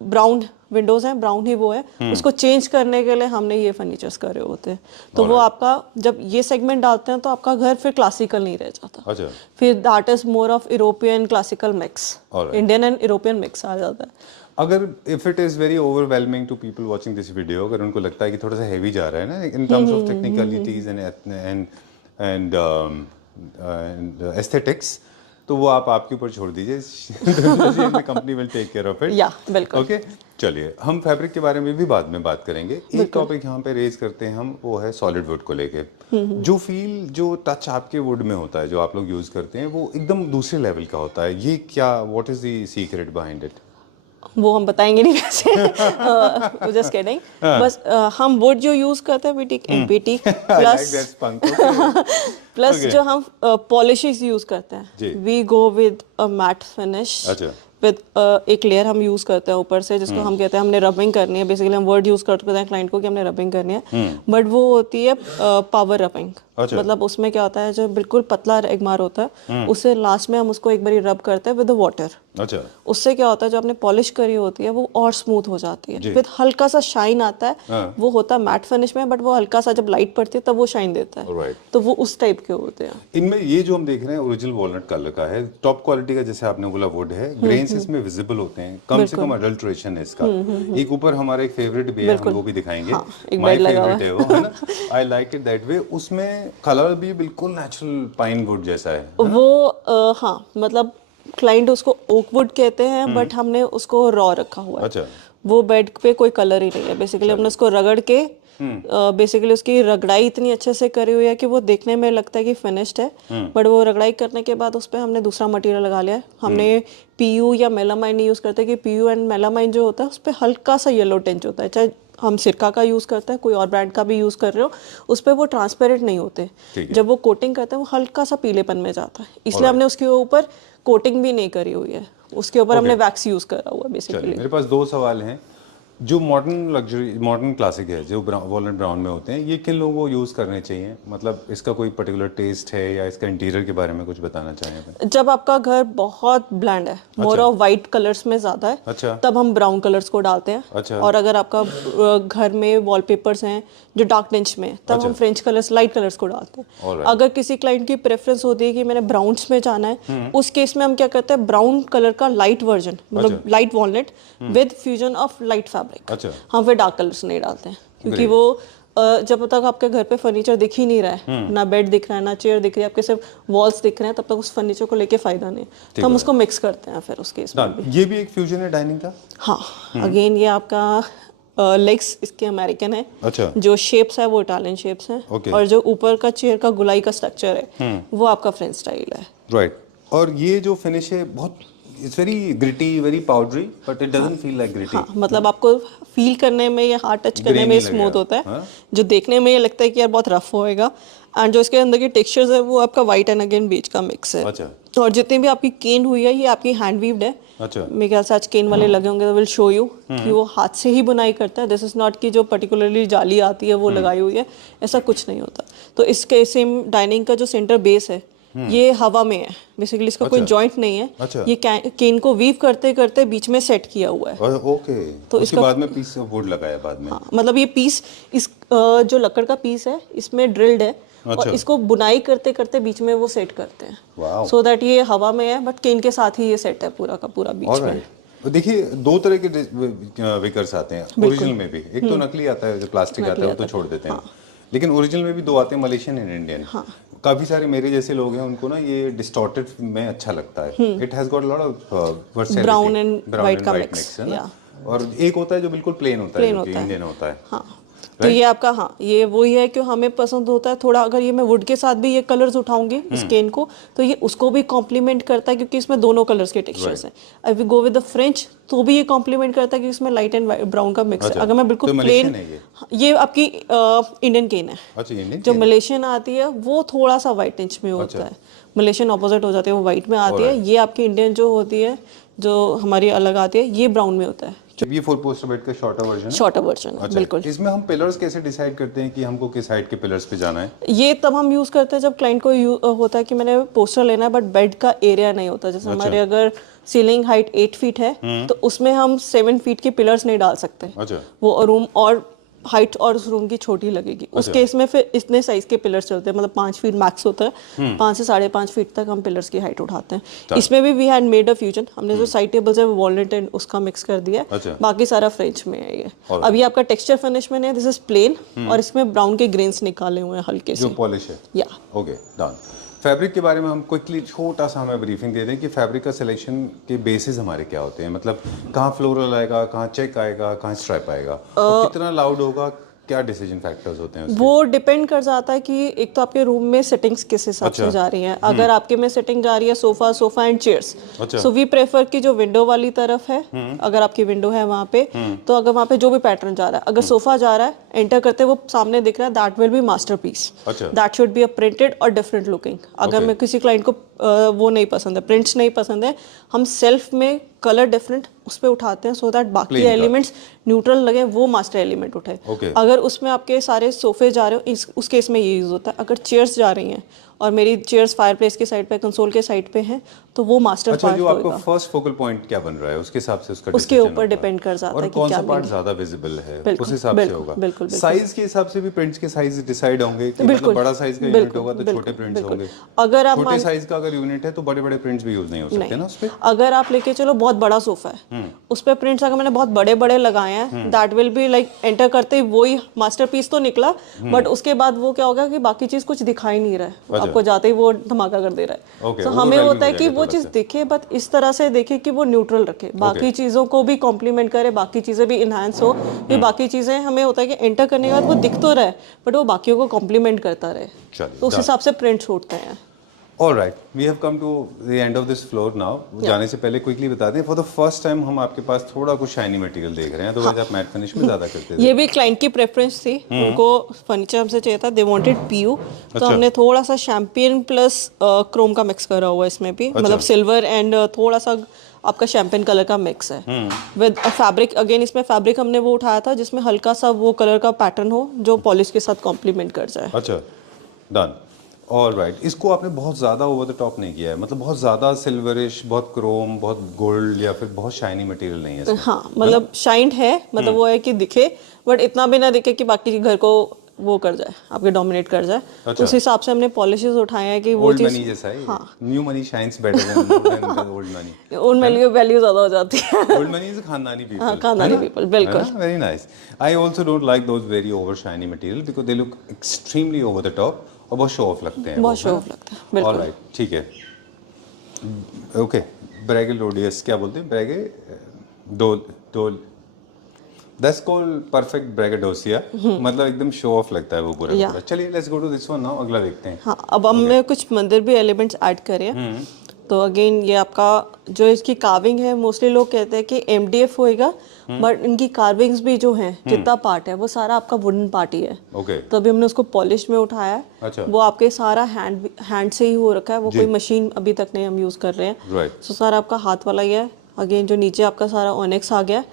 ब्राउन विंडोज हैं, ब्राउन ही वो है, उसको चेंज करने के लिए हमने ये फर्नीचर्स करे होते हैं। तो वो आपका जब ये सेगमेंट डालते हैं तो आपका घर फिर क्लासिकल नहीं रह जाता। अच्छा। फिर that is more of European classical mix, Indian and European mix आ जाता है। अगर if it is very overwhelming to people watching this video, अगर उनको लगता है कि थोड़ा सा हैवी जा रहा है ना in terms of technicalities and aesthetics, तो वो आप आपके ऊपर छोड़ दीजिए। Company will take care of it. या बिल्कुल। ओके, चलिए, हम फैब्रिक के बारे में भी बाद में बात करेंगे। एक टॉपिक यहाँ पे रेज करते हैं हम, वो है सॉलिड वुड को लेके। जो फील, जो टच आपके वुड में होता है, जो आप लोग यूज करते हैं, वो एकदम दूसरे लेवल का होता है। ये क्या, what is the secret behind it? वो हम बताएंगे नहीं वैसे। Just kidding. बस हम वुड जो यूज करते हैं बीटीक एमपीटीक प्लस जो हम पॉलिशेस यूज करते हैं, we go with a matte finish with एक लेयर हम यूज करते हैं ऊपर से, जिसको हम कहते हैं हमने रबिंग करनी है। बेसिकली हम वर्ड यूज करते हैं क्लाइंट को कि हमने रबिंग करनी है, बट वो होती है पावर रबिंग। मतलब उसमें क्या होता है, जो बिल्कुल पतला एगमार होता है, उससे लास्ट में हम उसको एक बारी रब करते हैं विद वाटर। अच्छा। उससे क्या होता है, जो आपने पॉलिश करी होती है वो और स्मूथ हो जाती है, फिर हल्का सा शाइन आता है। वो होता है मैट फिनिश में, बट वो हल्का सा जब लाइट पड़ती है तब वो शाइन देता है। तो वो उस टाइप के होते हैं। इनमें ये जो हम देख रहे हैं ओरिजिनल वॉलनट कलर का है, टॉप क्वालिटी का, जैसे आपने बोला वुड है, ग्रेन्स इसमें विजिबल होते हैं, कम से कम अडल्ट्रेशन है इसका। एक ऊपर हमारा एक फेवरेट भी है, हम वो भी दिखाएंगे। माय फेवरेट है वो, है ना? I like it that way. उसमें कलर भी बिल्कुल नेचुरल पाइन वुड जैसा है वो। हाँ, मतलब क्लाइंट उसको ओक वुड कहते हैं, बट हमने उसको रॉ रखा हुआ है। अच्छा। वो बेड पे कोई कलर ही नहीं है। बेसिकली हमने उसको रगड़ के, बेसिकली उसकी रगड़ाई इतनी अच्छे से करी हुई है कि वो देखने में लगता है कि फिनिश्ड है, बट वो रगड़ाई करने के बाद उस पर हमने दूसरा मटेरियल लगा लिया है। हमने पीयू या मेलामाइन नहीं यूज करते, कि पीयू एंड मेलामाइन जो होता है उस पर हल्का सा येलो टिंच होता है। चाहे हम सिरका का यूज करते हैं, कोई और ब्रांड का भी यूज कर रहे हो, उस पर वो ट्रांसपेरेंट नहीं होते। जब वो कोटिंग करते हैं वो हल्का सा पीलेपन में जाता है, इसलिए हमने उसके ऊपर कोटिंग भी नहीं करी हुई है, उसके ऊपर हमने वैक्स यूज करा हुआ है बेसिकली। मेरे पास दो सवाल हैं। जो मॉडर्न लग्जरी मॉडर्न क्लासिक है जो वॉलनट ब्राउन में होते हैं, ये किन लोगों को यूज़ करने चाहिए? मतलब इसका कोई पर्टिकुलर टेस्ट है या इसका इंटीरियर के बारे में कुछ बताना चाहें हमें? जब आपका घर बहुत ब्लैंड है, मोर ऑफ वाइट कलर्स में ज्यादा है, अच्छा। तब हम ब्राउन कलर्स को डालते हैं। अच्छा। और अगर आपका घर में वॉलपेपर्स हैं जो डार्क टिंच में है, तब हम फ्रेंच कलर्स, लाइट कलर्स को डालते हैं। Alright. अगर किसी क्लाइंट की प्रेफरेंस होती है कि मैंने ब्राउन्स में जाना है, उस केस में हम क्या करते हैं, ब्राउन कलर का लाइट वर्जन, मतलब light walnut with fusion of light fabric. अच्छा। हम फिर डार्क कलर्स नहीं डालते हैं, क्योंकि वो जब तक आपके घर पे फर्नीचर दिख ही नहीं रहा है, ना बेड दिख रहा है, ना चेयर दिख रही है, आपके सिर्फ वॉल्स दिख रहे हैं, तब तक उस फर्नीचर को लेके फायदा नहीं है। तो हम उसको मिक्स करते हैं फिर उस केस में भी। ये भी एक फ्यूजन है डाइनिंग का? हाँ, अगेन ये आपका लेग्स इसके अमेरिकन है। अच्छा। जो शेप्स है वो इटालियन शेप्स हैं। Okay. और जो ऊपर का चेयर का गुलाई का स्ट्रक्चर है वो आपका फ्रेंच स्टाइल है। राइट। और ये जो फिनिश है बहुत, it's very gritty, very powdery, but it doesn't feel like gritty. हाँ, मतलब आपको फील करने में या हाथ टच करने में स्मूथ होता है। हाँ? जो जो देखने में ये लगता है कि यार बहुत रफ होएगा, एंड जो इसके अंदर की टेक्सचर्स है वो आपका वाइट एंड अगेन बीच का मिक्स है। अच्छा। और जितनी भी आपकी केन हुई है ये आपकी हैंड वीव्ड है। अच्छा। मेरे ख्याल से आज केन वाले लगे होंगे तो विल शो यू कि वो हाथ से ही बुनाई करता है। दिस इज नॉट कि जो पर्टिकुलरली जाली आती है वो लगाई हुई है, ऐसा कुछ नहीं होता। तो इसके सेम डाइनिंग का जो सेंटर बेस है ये हवा में है, बेसिकली इसका कोई जॉइंट नहीं है। अच्छा। ये केन को वीव करते करते बीच में सेट किया हुआ है। ओके। तो इसके बाद में पीस ऑफ वुड लगाया बाद में। हाँ, मतलब ये पीस इस जो लकड़ का पीस है इसमें ड्रिल्ड है। अच्छा। और इसको बुनाई करते करते बीच में वो सेट करते हैं, वाओ। सो दैट ये हवा में है बट केन के साथ ही ये सेट है पूरा का पूरा बीच में। तो देखिए दो तरह के विकर्स आते हैं ओरिजिनल में भी। एक तो नकली आता है जो प्लास्टिक आता है वो तो छोड़ देते हैं, लेकिन ओरिजिनल में भी दो आते हैं, मलेशियन एंड इंडियन। काफी सारे मेरे जैसे लोग हैं उनको ना ये डिस्टॉर्टेड में अच्छा लगता है। It has got lot of versatility, brown and white का मिक्स है ना। और एक होता है जो बिल्कुल प्लेन होता है, जो कि इंडियन होता है। हाँ, तो ये आपका, हाँ, ये वही है कि हमें पसंद होता है थोड़ा। अगर ये मैं वुड के साथ भी ये कलर्स उठाऊंगी इस केन को, तो ये उसको भी कॉम्प्लीमेंट करता है क्योंकि इसमें दोनों कलर्स के टेक्सचर्स हैं। अगर we go with the French तो भी ये कॉम्प्लीमेंट करता है कि इसमें लाइट एंड ब्राउन का मिक्स है। अगर मैं बिल्कुल तो प्लेन, ये आपकी इंडियन केन है। अच्छा, इंडियन जो मलेशियन आती है वो थोड़ा सा वाइट टिंच में होता है। मलेशियन ऑपोजिट हो जाती है, वो वाइट में आती है। ये आपकी इंडियन जो होती है, जो हमारी अलग आती है, ये ब्राउन में होता है। जब ये 4 पोस्टर बेड का शॉर्टर वर्जन है। शॉर्टर वर्जन है, बिल्कुल। इसमें हम पिलर्स कैसे डिसाइड करते हैं कि हमको किस हाइट के पिलर्स पे जाना है? ये तब हम यूज करते हैं जब क्लाइंट को होता है कि मैंने पोस्टर लेना है बट बेड का एरिया नहीं होता। जैसे हमारे अगर सीलिंग हाइट 8 फीट है तो उसमें हम 7 फीट के पिलर्स नहीं डाल सकते। अच्छा। वो रूम और हाइट और उस रूम की छोटी लगेगी। उस केस में फिर इतने साइज के पिलर्स चलते हैं, मतलब 5 फीट मैक्स होता है। 5 से 5.5 फीट तक हम पिलर्स की हाइट उठाते हैं। इसमें भी we had made a fusion. हमने जो साइड टेबल्स है वो वॉलनट एंड उसका मिक्स कर दिया है। अच्छा। बाकी सारा फ्रेंच में है ये। अभी आपका टेक्सचर फिनिश में है, दिस इज प्लेन, और इसमें ब्राउन के ग्रेन्स निकाले हुए हैं हल्के से, जो पॉलिश है। या ओके, डन। फैब्रिक के बारे में हम क्विकली छोटा सा हमें ब्रीफिंग दे दें कि फैब्रिक का सिलेक्शन के बेसिस हमारे क्या होते हैं। मतलब कहाँ फ्लोरल आएगा, कहाँ चेक आएगा, कहाँ स्ट्राइप आएगा, और कितना लाउड होगा, क्या डिसीजन फैक्टर्स होते हैं उसके? वो डिपेंड कर जाता है कि एक तो आपके रूम में सेटिंग्स किस हिसाब से जा रही हैं। अगर आपके में सेटिंग जा रही है sofa and chairs, so we prefer कि जो विंडो वाली तरफ है, अगर आपकी विंडो है वहाँ पे, तो अगर वहाँ पे जो भी पैटर्न जा रहा है, अगर सोफा जा रहा है, एंटर करते वो सामने दिख रहा है, that will be masterpiece. That should be a printed और डिफरेंट लुकिंग। अगर मैं किसी क्लाइंट को वो नहीं पसंद है, प्रिंट्स नहीं पसंद है, हम सेल्फ में कलर डिफरेंट उस पर उठाते हैं सो दैट बाकी एलिमेंट्स न्यूट्रल लगे, वो मास्टर एलिमेंट उठे। अगर उसमें आपके सारे सोफे जा रहे हो, उस केस में ये यूज होता है। अगर चेयर्स जा रही हैं और मेरी चेयर्स फायरप्लेस के साइड पे, कंसोल के साइड पे हैं, तो वो मास्टर अच्छा, पार्ट जो आपको होगा। फर्स्ट फोकल पॉइंट क्या बन रहा है उसके हिसाब से उसका उसके ऊपर डिपेंड कर जाता है कि कौन सा पार्ट ज्यादा विजिबल है, उस हिसाब से होगा। साइज के हिसाब से भी प्रिंट्स के साइज डिसाइड होंगे कि मतलब बड़ा साइज का यूनिट होगा तो छोटे प्रिंट्स होंगे। अगर आप छोटे साइज का अगर यूनिट है तो बड़े-बड़े प्रिंट्स भी यूज नहीं हो सकते ना उस पे। अगर आप लेके चलो बहुत बड़ा सोफा है, उस पे प्रिंट्स अगर मैंने बहुत बड़े-बड़े लगाए हैं, that will be like enter करते ही वही मास्टरपीस तो निकला, बट उसके बाद वो क्या होगा कि बाकी चीज कुछ दिखाई नहीं रहा है, आपको जाते ही वो धमाका कर दे रहा है। तो हमें होता है कि वो चीज दिखे बट इस तरह से देखे कि वो न्यूट्रल रखे, बाकी चीजों को भी कॉम्प्लीमेंट करे, बाकी चीजें भी इनहांस हो। कि बाकी चीजें हमें होता है कि एंटर करने के बाद वो दिख तो रहा है बट वो बाकियों को कॉम्प्लीमेंट करता रहे, तो उस हिसाब से प्रिंट्स उठते हैं। Alright, we have come to the end of this floor now. जाने से पहले क्विकली बता दें, फॉर द फर्स्ट टाइम हम आपके पास थोड़ा कुछ शाइनी मटेरियल देख रहे हैं, तो वैसे आप मैट फिनिश में ज्यादा करते थे। ये भी क्लाइंट की प्रेफरेंस थी, उनको फर्नीचर हमसे चाहिए था, दे वांटेड पीयू, तो हमने थोड़ा सा शैम्पियन प्लस क्रोम का मिक्स करा हुआ है इसमें भी, मतलब सिल्वर एंड थोड़ा सा आपका शैम्पेन कलर का मिक्स है विद फैब्रिक। अगेन इसमें फैब्रिक हमने वो उठाया था जिसमें हल्का सा वो कलर का पैटर्न हो जो पॉलिश के साथ कॉम्प्लीमेंट कर जाए। अच्छा, डन। ऑलराइट, इसको आपने बहुत ज़्यादा ओवर द टॉप नहीं किया है, मतलब बहुत ज़्यादा सिल्वरिश, बहुत क्रोम, बहुत गोल्ड या फिर बहुत शाइनी मटेरियल नहीं है इसमें। हाँ, मतलब शाइंड है, मतलब वो है कि दिखे बट इतना भी ना दिखे कि बाकी घर को वो कर जाए, आपके डोमिनेट कर जाए। अच्छा। उस हिसाब से हमने पॉलिशेस उठाए हैं कि वो ओल्ड चीज़। मनी जैसा है। हाँ, new money shines better than old money. Old money की वैल्यू ज़्यादा हो जाती है। ओल्ड मनी इज खानदानी पीपल। हाँ, खानदानी पीपल, बिल्कुल। Very nice. I also don't like those very over shiny material because they look extremely over the top और बहुत शो ऑफ लगते हैं। बहुत शो ऑफ लगता है, बिल्कुल। ऑलराइट, ठीक है। ओके, ब्रैगेडोलियस क्या बोलते हैं? डोल दैट्स कॉल्ड परफेक्ट ब्रैगेडोसिया, मतलब एकदम शो ऑफ लगता है वो पूरा। चलिए let's go to this one now, अगला देखते हैं। हाँ, अब हमने कुछ मंदिर भी एलिमेंट्स ऐड करे हैं। तो अगेन ये आपका जो इसकी कार्विंग है, मोस्टली लोग कहते हैं कि MDF होएगा, बट इनकी कार्विंग्स भी जो हैं, जितना पार्ट है वो सारा आपका वुडन पार्ट ही है। ओके, तो अभी हमने उसको पॉलिश में उठाया है। अच्छा। वो आपके सारा हैंड से ही हो रखा है, वो कोई मशीन अभी तक नहीं हम यूज कर रहे हैं। राइट। सो सारा आपका हाथ वाला ही है। अगेन जो नीचे आपका सारा ऑनेक्स आ गया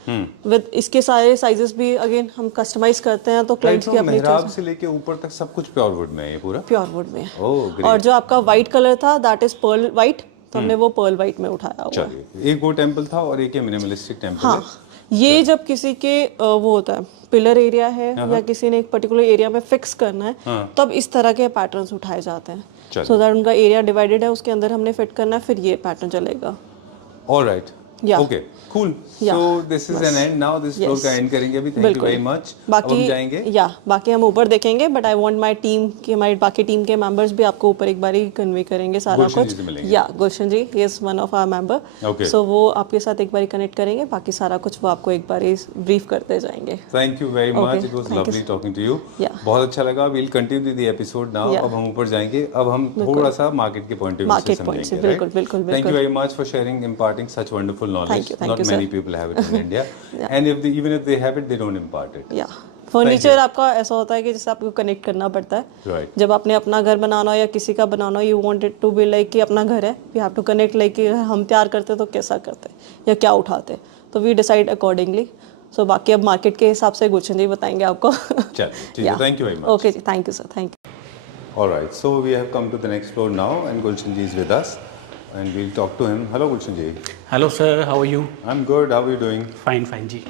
विद इसके सारे साइजेस भी अगेन हम कस्टमाइज करते हैं, तो क्लाइंट्स की अपनी मेहराब से लेके ऊपर तक सब कुछ प्योर वुड में है ये पूरा। प्योर वुड में है। ओह, ग्रेट। और जो आपका व्हाइट कलर था दैट इज पर्ल व्हाइट, तो हमने वो पर्ल व्हाइट में उठाया हुआ है। चलिए, एक वो टेंपल था और एक ये मिनिमलिस्टिक टेंपल हाँ, ये जब किसी के वो होता है पिलर एरिया है या किसी ने एक पर्टिकुलर एरिया में फिक्स करना है, तब इस तरह के पैटर्न्स उठाए जाते हैं। सो दैट उनका एरिया डिवाइडेड है, उसके अंदर हमने फिट करना है, फिर ये पैटर्न चलेगा। Alright, okay, cool. So this is an and now, this floor का एंड करेंगे अभी। Thank you very much. बाकी हम जाएंगे, बाकी हम ऊपर देखेंगे, but I want my team कि हमारी बाकी टीम के मेंबर्स भी आपको ऊपर एक बार ही कन्वे करेंगे सारा कुछ। Gulshan ji is one of our member, so वो आपके साथ एक बार कनेक्ट करेंगे, बाकी सारा कुछ वो आपको एक बार ब्रीफ करते जाएंगे। Thank you very much, it was lovely talking to you. बहुत अच्छा लगा। We'll continue the episode now. अब हम ऊपर जाएंगे, अब हम थोड़ा सा मार्केट के पॉइंट ऑफ व्यू से समझेंगे। बिल्कुल बिल्कुल। Thank you very much for sharing, imparting such wonderful knowledge. Not many people have it in India, and even if they have it, they don't impart it. Furniture आपका ऐसा होता है कि जिससे आपको कनेक्ट करना पड़ता है। जब आपने अपना घर बनाना हो या किसी का बनाना हो, you want it to be like कि अपना घर है, we have to connect like कि हम तैयार करते तो कैसा करते या क्या उठाते, तो वी डिसाइड अकॉर्डिंगली। सो बाकी अब मार्केट के हिसाब से गुलशन जी बताएंगे आपको। चलिए, ठीक है, thank you very much. Okay जी, thank you sir, thank you. Alright, so we have come to the next floor now and Gulshan ji is with us and we'll talk to him. Hello Gulshan ji. Hello sir, how are you? I'm good. How are you doing? Fine जी।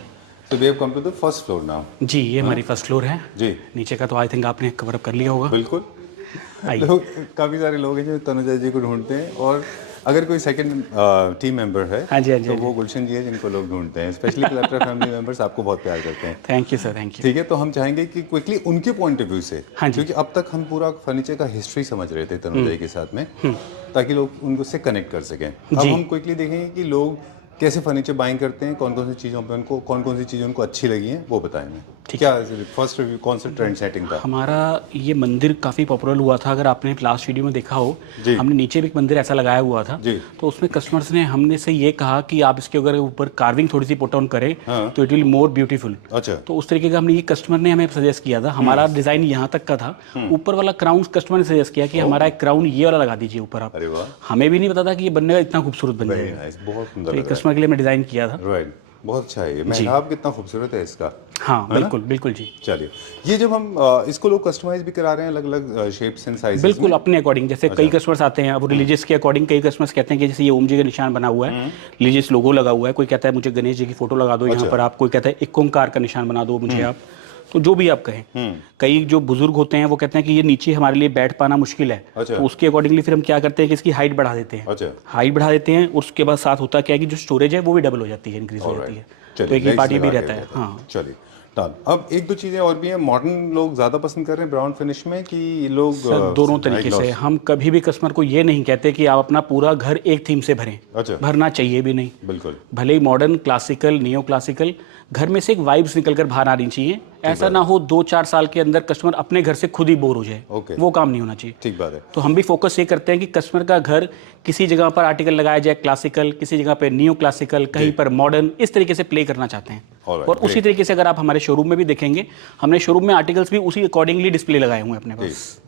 So we have come to the first floor now. जी, ये हमारी first floor है जी। नीचे का तो I think आपने कवर अप कर लिया होगा। बिल्कुल। लोग, काफ़ी सारे लोग हैं जो तनुजा जी को ढूंढते हैं, और अगर कोई सेकंड टीम मेंबर है, हाँ जी, तो वो गुलशन जी है जिनको लोग ढूंढते हैं। स्पेशली क्लटर फैमिली मेंबर्स आपको बहुत प्यार करते हैं। Thank you sir, thank you. ठीक है, तो हम चाहेंगे कि क्विकली उनके पॉइंट ऑफ व्यू से, हाँ जी। क्योंकि अब तक हम पूरा फर्नीचर का हिस्ट्री समझ रहे थे तनुजा जी के साथ में, ताकि लोग उनको से कनेक्ट कर सकें। अब हम क्विकली देखेंगे कि लोग कैसे फर्नीचर बाइंग करते हैं, कौन कौन सी चीज़ों पे उनको कौन सी चीज़ें उनको अच्छी लगी हैं, वो बताएं हमें। क्या फर्स्ट रिव्यू कौन सा ट्रेंड सेटिंग था? हमारा ये मंदिर काफ़ी पॉपुलर हुआ था, अगर आपने लास्ट वीडियो में देखा हो, हमने नीचे भी एक मंदिर ऐसा लगाया हुआ था। तो उसमें कस्टमर्स ने हमने से ये कहा कि आप इसके अगर ऊपर कार्विंग थोड़ी सी पुट ऑन करें तो इट विल मोर ब्यूटीफुल। अच्छा। तो उस तरीके का हमने, ये कस्टमर ने हमें सजेस्ट किया था। हमारा डिज़ाइन यहाँ तक का था, ऊपर वाला क्राउन कस्टमर ने सजेस्ट किया कि हमारा एक क्राउन ये वाला लगा दीजिए ऊपर आप। अरे वाह, हमें भी नहीं पता था कि ये बनने का इतना खूबसूरत बन जाएगा। बहुत सुंदर, कस्टमर के लिए मैं डिज़ाइन किया था। राइट, बहुत अच्छा है। मेहराब कितना खूबसूरत है इसका। हाँ, बिल्कुल बिल्कुल जी। चलिए, ये जब हम इसको लोग कस्टमाइज भी करा रहे हैं अलग अलग शेप्स एंड साइजेस, बिल्कुल अपने अकॉर्डिंग। जैसे कई कस्टमर्स आते हैं, अब रिलीजियस के अकॉर्डिंग कई कस्टमर्स कहते हैं कि जैसे ये ओम जी का निशान बना हुआ है, रिलीजियस लोगो लगा हुआ है, कोई कहता है मुझे गणेश जी की फोटो लगा दो यहाँ पर आप, कोई कहता है एक ओंकार का निशान बना दो मुझे आप, तो जो भी आप कहें। कई जो बुजुर्ग होते हैं वो कहते हैं कि ये नीचे हमारे लिए बैठ पाना मुश्किल है, तो उसके अकॉर्डिंगली फिर हम क्या करते हैं कि इसकी हाइट बढ़ा देते हैं। हाइट बढ़ा देते हैं, उसके बाद साथ होता क्या है कि जो स्टोरेज है वो भी डबल हो जाती है, इंक्रीज हो जाती है, तो एक पार्टी भी रहता है। हाँ, चलिए डन। अब एक दो चीज़ें और भी हैं, मॉडर्न लोग ज़्यादा पसंद कर रहे हैं ब्राउन फिनिश में, कि लोग दोनों तरीके से। हम कभी भी कस्टमर को ये नहीं कहते कि आप अपना पूरा घर एक थीम से भरें। अच्छा। भरना चाहिए भी नहीं, बिल्कुल। भले ही मॉडर्न, क्लासिकल, नियो क्लासिकल, घर में से एक वाइब्स निकल कर बाहर आनी चाहिए। ऐसा ना हो 2-4 साल के अंदर कस्टमर अपने घर से खुद ही बोर हो जाए, वो काम नहीं होना चाहिए। ठीक बात है। तो हम भी फोकस ये करते हैं कि कस्टमर का घर किसी जगह पर आर्टिकल लगाया जाए क्लासिकल, किसी जगह पे नियो क्लासिकल, कहीं पर मॉडर्न, इस तरीके से प्ले करना चाहते हैं। और उसी तरीके से अगर आप हमारे शोरूम में भी देखेंगे, हमने शोरूम में आर्टिकल्स भी उसी अकॉर्डिंगली डिस्प्ले लगाए हुए हैं अपने पास।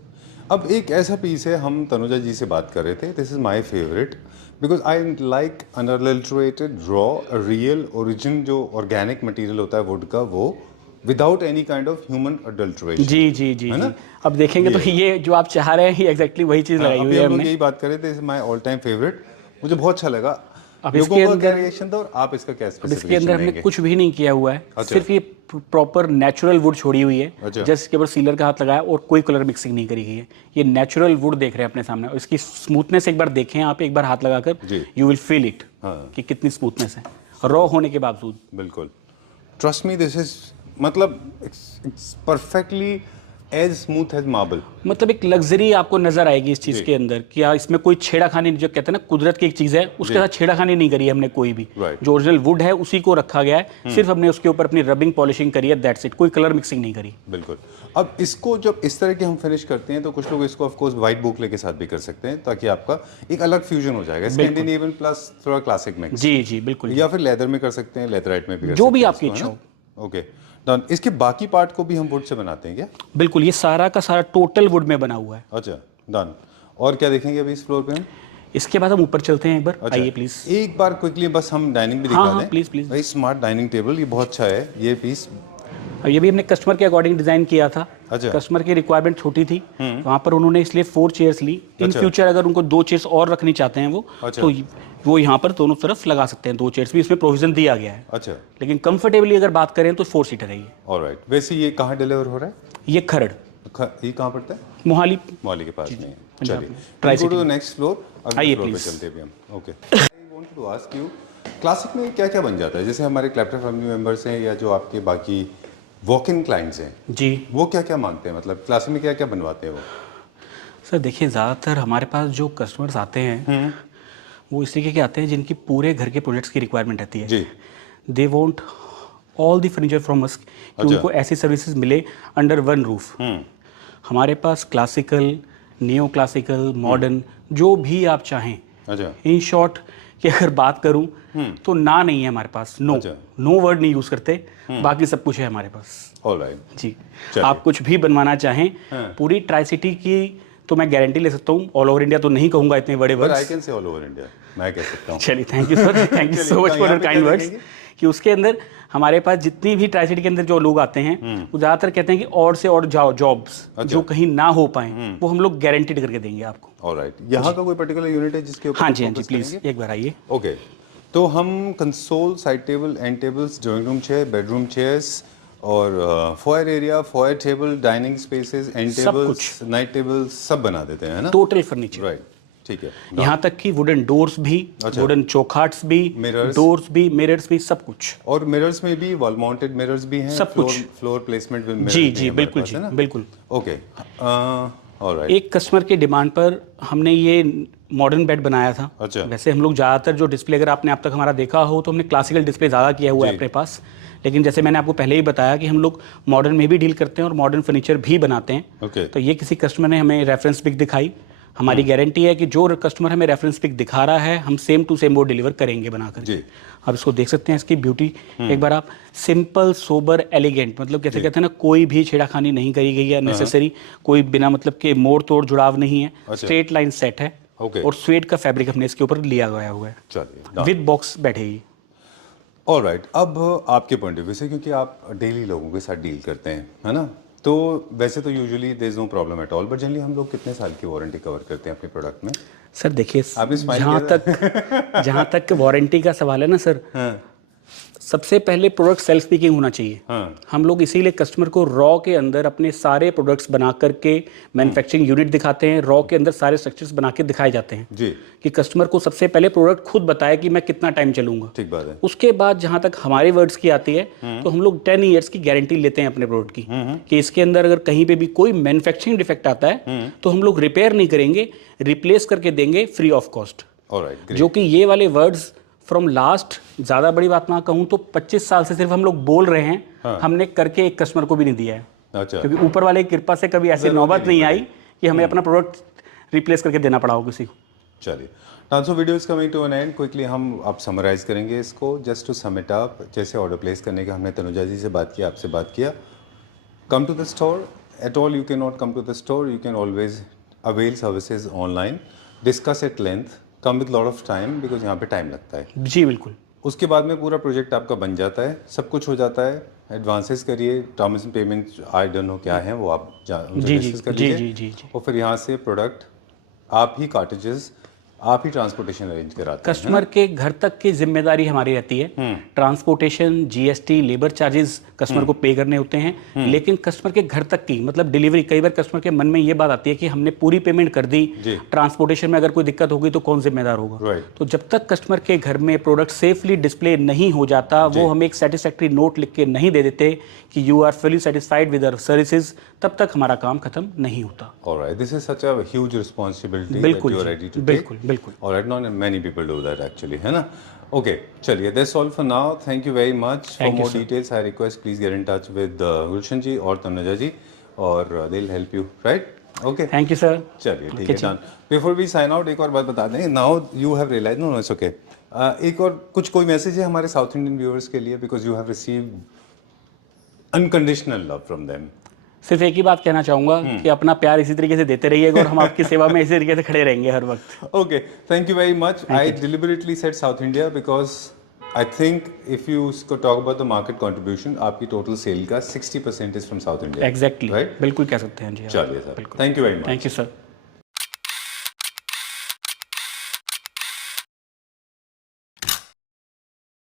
अब एक ऐसा पीस है, हम तनुजा जी से बात कर रहे थे, this is my favourite, because I like unadulterated raw real origin जो ऑर्गेनिक मटेरियल होता है वुड का, वो without any kind of human adulteration. जी जी जी है ना? अब देखेंगे तो ये जो आप चाह रहे हैं ये एग्जैक्टली वही चीज़ लगाई हुई है हम लोग हमने। यही बात कर रहे थे, माय ऑल टाइम फेवरेट, मुझे बहुत अच्छा लगा। अब लोगों इसके का क्या अंदर रिएक्शन था और आप इसका क्या अब इसके स्पेसिफिकेशन अंदर हमने देंगे? कुछ भी नहीं किया हुआ है, अच्छा। सिर्फ ये प्रॉपर नेचुरल वुड छोड़ी हुई है। अच्छा। जस्ट इसके ऊपर सीलर का हाथ लगाया और कोई कलर मिक्सिंग नहीं करी गई है। ये नेचुरल वुड देख रहे हैं अपने सामने, और इसकी स्मूथनेस एक बार देखें आप, एक बार हाथ लगाकर, जी। यू विल फील इट हाँ। कि कितनी स्मूथनेस है रॉ होने के बावजूद। बिल्कुल, ट्रस्ट मी, दिस इज मतलब it's perfectly as smooth as marble. मतलब एक लग्जरी आपको नजर आएगी इस चीज के अंदर कि इसमें कोई छेड़ाखानी, जो कहते हैं ना कुदरत की एक चीज है, उसके साथ छेड़ाखानी नहीं करी है हमने कोई भी। Right. जो ओरिजिनल वुड है उसी को रखा गया है, सिर्फ हमने उसके ऊपर अपनी रबिंग पॉलिशिंग करी है, दैट्स इट। कोई कलर मिक्सिंग नहीं करी। बिल्कुल। अब इसको जब इस तरह के हम फिनिश करते हैं तो कुछ लोग इसको ऑफ कोर्स वाइट बुकले के साथ भी कर सकते हैं, ताकि आपका एक अलग फ्यूजन हो जाएगा, स्कैंडिनेवियन प्लस थोड़ा क्लासिक मिक्स। जी जी बिल्कुल। या फिर लेदर में कर सकते हैं, लेथराइट में भी कर जो सकते भी हैं आपकी इसको, इच्छा है ना? Okay done. इसके बाकी पार्ट को भी हम वुड से बनाते हैं क्या? बिल्कुल, ये सारा का सारा टोटल वुड में बना हुआ है। अच्छा डन। और क्या देखेंगे अभी इस फ्लोर पे हम? इसके बाद हम ऊपर चलते हैं एक बार। अच्छा, आइए प्लीज। एक बार क्विकली बस हम डाइनिंग भी हाँ, दिखा हाँ, दें। Please, please. भाई स्मार्ट डाइनिंग टेबल, ये बहुत अच्छा है ये पीस। अब ये भी हमने कस्टमर के अकॉर्डिंग डिजाइन किया था। अच्छा। कस्टमर की रिक्वायरमेंट छोटी थी, वहाँ पर उन्होंने इसलिए 4 चेयर्स ली। इन अच्छा। फ्यूचर अगर उनको 2 चेयर्स और रखनी चाहते हैं वो, अच्छा। तो वो यहाँ पर दोनों तरफ लगा सकते हैं। 2 चेयर्स भी इसमें प्रोविजन दिया गया है। अच्छा लेकिन कंफर्टेबली अगर बात करें तो 4 सीटर है ये। ऑलराइट। वैसे ये कहाँ डिलीवर हो रहा है? ये खरड़ ये कहाँ पड़ता है? मोहाली। मौली के पास में है। पंजाब चलिए में। Go to the next floor. आइए, फ्लोर पे please। चलते हैं अभी हम। Okay, I want to ask you, classic में क्या क्या बन जाता है? जैसे हमारे क्लैप्टर फैमिली मेंबर्स हैं या जो आपके बाकी वॉक इन क्लाइंट्स हैं, जी वो क्या क्या मांगते हैं? मतलब क्लासिक में क्या क्या बनवाते हैं वो? सर देखिए, ज़्यादातर हमारे पास जो कस्टमर्स आते हैं वो इस तरीके के आते हैं जिनकी पूरे घर के प्रोजेक्ट्स की रिक्वायरमेंट रहती है। जी। They want all the furniture from us, कि अच्छा। उनको ऐसी सर्विसेज मिले अंडर वन रूफ। हमारे पास क्लासिकल, नियो क्लासिकल, मॉडर्न, जो भी आप चाहें। अच्छा इन शॉर्ट कि अगर बात करूं तो ना नहीं है हमारे पास, नो अच्छा। नो वर्ड नहीं यूज़ करते, बाकी सब कुछ है हमारे पास। ऑलराइट। जी, चलिए। आप कुछ भी बनवाना चाहें, पूरी ट्राई सिटी की तो मैं गारंटी ले सकता हूँ। ऑल ओवर इंडिया तो नहीं कहूँगा इतने बड़े but I words. Can say all over India, मैं कह सकता हूँ। चलिए, thank you sir, thank you so much for your kind words. कि उसके अंदर हमारे पास जितनी भी ट्राई सिटी के अंदर जो लोग आते हैं वो ज़्यादातर कहते हैं कि और से और जॉब्स जो कहीं ना हो पाए वो हम लोग गारंटीड करके देंगे आपको। ऑलराइट। यहाँ का कोई पर्टिकुलर यूनिट है जिसके ऊपर हाँ जी, हाँ जी, focus प्लीज़ करेंगे? एक बार आइए। ओके, तो हम console, side table, end tables, drawing room chair, bedroom chairs और foyer area, foyer table, dining spaces, and सब टेबल्स, नाइट टेबल्स सब बना देते हैं, है ना? Total furniture. राइट, ठीक है। यहाँ तक कि वुडन डोर्स भी, अच्छा। वुडन चौखाट्स भी, Mirrors। डोर्स भी, मिरर्स भी, सब कुछ। और मिरर्स में भी वॉल माउंटेड मिरर्स भी हैं, सब कुछ। फ्लोर प्लेसमेंट विद जी जी बिल्कुल जी बिल्कुल। Okay, alright. एक कस्टमर के डिमांड पर हमने ये मॉडर्न बेड बनाया था। अच्छा। वैसे हम लोग ज़्यादातर जो डिस्प्ले, अगर आपने अब तक हमारा देखा हो तो हमने क्लासिकल डिस्प्ले ज़्यादा किया हुआ है जी। अपने पास। लेकिन जैसे मैंने आपको पहले ही बताया कि हम लोग मॉडर्न में भी डील करते हैं और मॉडर्न फर्नीचर भी बनाते हैं। ओके। तो ये किसी कस्टमर ने हमें रेफरेंस पिक दिखाई, हमारी गारंटी है कि जो कस्टमर हमें रेफरेंस पिक दिखा रहा है हम सेम टू सेम वो डिलीवर करेंगे बनाकर। जी। आप इसको देख सकते हैं, इसकी ब्यूटी एक बार आप, सिंपल, सोबर, एलिगेंट, मतलब कैसे कहते हैं ना, कोई भी छेड़ाखानी नहीं करी गई है नेसेसरी, कोई बिना मतलब के मोड़ तोड़ जुड़ाव नहीं है, अच्छा। स्ट्रेट लाइन सेट है। ओके। और स्वेट का फैब्रिक हमने इसके ऊपर लिया गया हुआ है, चलिए, विद बॉक्स बैठेगी। ऑलराइट। अब आपके पॉइंट ऑफ व्यू से, क्योंकि आप डेली लोगों के साथ डील करते हैं, है ना, तो वैसे तो usually there is no problem at all, but generally हम लोग कितने साल की वारंटी कवर करते हैं अपने प्रोडक्ट में? सर देखिए, आपने smile जहाँ तक वारंटी का सवाल है ना सर, हाँ। सबसे पहले प्रोडक्ट सेल्फ स्पीकिंग होना चाहिए। हाँ। हम लोग इसीलिए कस्टमर को रॉ के अंदर अपने सारे प्रोडक्ट्स बना करके मैन्युफैक्चरिंग यूनिट दिखाते हैं, रॉ के अंदर सारे स्ट्रक्चर्स बना के दिखाए जाते हैं जी। कि कस्टमर को सबसे पहले प्रोडक्ट खुद बताए कि मैं कितना टाइम चलूंगा। ठीक बात है। उसके बाद जहां तक हमारे वर्ड्स की आती है तो हम लोग 10 ईयर्स की गारंटी लेते हैं अपने प्रोडक्ट की, कि इसके अंदर अगर कहीं पे भी कोई मैन्युफैक्चरिंग डिफेक्ट आता है तो हम लोग रिपेयर नहीं करेंगे, रिप्लेस करके देंगे फ्री ऑफ कॉस्ट। ऑलराइट, जो कि ये वाले वर्ड्स फ्रॉम लास्ट, ज़्यादा बड़ी बात ना कहूँ तो 25 साल से सिर्फ हम लोग बोल रहे हैं। हाँ। हमने करके एक कस्टमर को भी नहीं दिया है, अच्छा। क्योंकि ऊपर वाले की कृपा से कभी ऐसी नौबत नहीं आई कि हमें अपना प्रोडक्ट रिप्लेस करके देना पड़ा हो किसी को। चलिए, now video is coming to an end. Quickly हम आप समराइज करेंगे इसको, just to sum it up. जैसे ऑर्डर प्लेस करने का हमने तनुजा जी से बात किया, आपसे बात किया, come to the store at all, you can not come to the store, you can always avail services online, discuss at length, come with lot of time because यहाँ पे टाइम लगता है। जी बिल्कुल। उसके बाद में पूरा प्रोजेक्ट आपका बन जाता है, सब कुछ हो जाता है, एडवांसेस करिए, terms and payment I don't know क्या है वो आप डिस्कस कर लीजिए, और फिर यहाँ से प्रोडक्ट आप ही कार्टेजेस आप ही ट्रांसपोर्टेशन अरेंज कराते हैं। कस्टमर के घर तक की जिम्मेदारी हमारी रहती है। Transportation, GST, labour charges customer को पे करने होते हैं, लेकिन कस्टमर के घर तक की मतलब डिलीवरी, कई बार कस्टमर के मन में ये बात आती है कि हमने पूरी पेमेंट कर दी, ट्रांसपोर्टेशन में अगर कोई दिक्कत होगी तो कौन जिम्मेदार होगा। तो जब तक कस्टमर के घर में प्रोडक्ट सेफली डिस्प्ले नहीं हो जाता, वो हमें एक सेटिस्फैक्ट्री नोट लिख के नहीं दे देते कि you are fully satisfied with our services, तब तक हमारा काम खत्म नहीं होता। Alright, this is such a huge responsibility बिल्कुल that you are ready to बिल्कुल बिल्कुल। Alright, not many people do that actually, है ना। ओके, चलिए, that's all for now. Thank you very much. For more details I request please get in touch with Gulshan ji और तनुजा जी, और they will help you, right. Okay, thank you sir. चलिए ठीक है, done. Before we sign out एक और बात बता दें, now you have realise, no it's okay, एक और कोई मैसेज है हमारे साउथ इंडियन व्यूअर्स के लिए, because you have received unconditional love from them. सिर्फ एक ही बात कहना चाहूंगा कि अपना प्यार इसी तरीके से देते रहिएगा और हम आपकी सेवा में इसी तरीके से खड़े रहेंगे हर वक्त। Okay, thank you very much. I deliberately said south India because I think if you talk about the market contribution, आपकी टोटल सेल का 60% is from south India. Exactly, right, बिल्कुल कह सकते हैं जी। चलिए sir, thank you very much. Thank you sir.